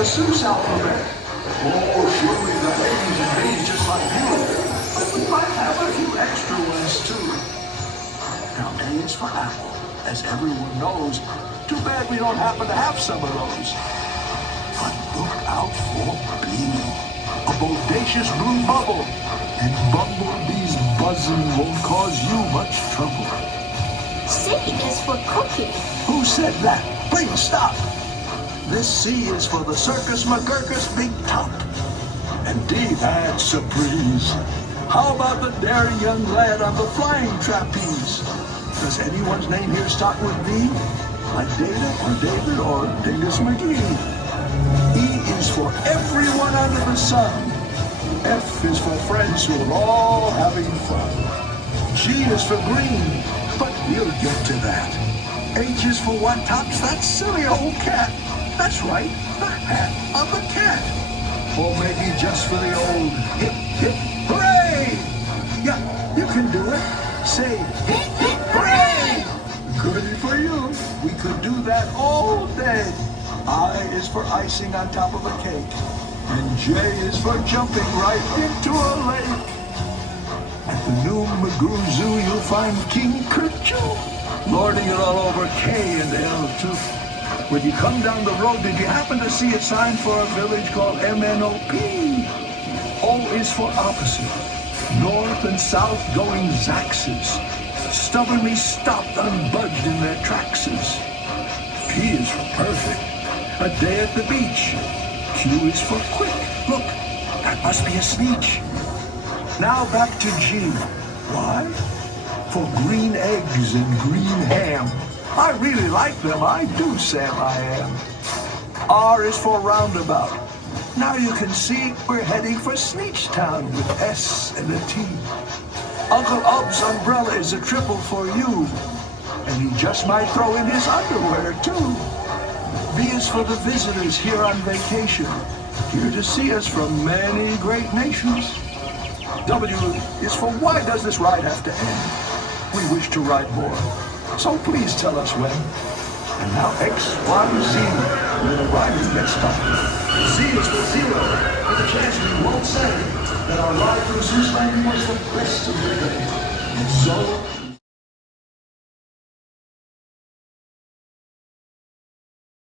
the Seuss alphabet. Oh, surely the A's and B's just like you. But we might have a few extra ones too. Now A is for apple, as everyone knows. Too bad we don't happen to have some of those. But look out for B, a bodacious blue bubble. And Bumblebee's buzzing won't cause you much trouble. C is for cookie. Who said that? Please stop. This C is for the Circus McGurkus Big Top. And D, that's a breeze. How about the daring young lad on the flying trapeze? Does anyone's name here start with D? Like Data or David or Dingus McGee? E is for everyone under the sun. F is for friends who are all having fun. G is for green, but we'll get to that. H is for what tops that silly old cat. That's right, the hat of the cat. Or maybe just for the old hip, hip, hooray! Yeah, you can do it. Say hip, hip, hooray! Good for you. We could do that all day. I is for icing on top of a cake. And J is for jumping right into a lake. At the new McGrew Zoo, you'll find King Kerchoo lording it all over K and L too. When you come down the road, did you happen to see a sign for a village called MNOP? O is for opposite. North and south going Zaxes, stubbornly stopped unbudged in their traxes. P is for perfect. A day at the beach. Q is for quick. Look, that must be a sneak. Now back to G. Why? For green eggs and green ham. I really like them, I do, Sam, I am. R is for roundabout. Now you can see we're heading for Sneechtown with S and a T. Uncle Ub's umbrella is a triple for you. And he just might throw in his underwear, too. V is for the visitors here on vacation, here to see us from many great nations. W is for why does this ride have to end? We wish to ride more, so please tell us when. And now X, Y, Z, where the riding gets started. Z is for zero, with a chance we won't say that our ride through Seuss Landing was the best of the day. And so,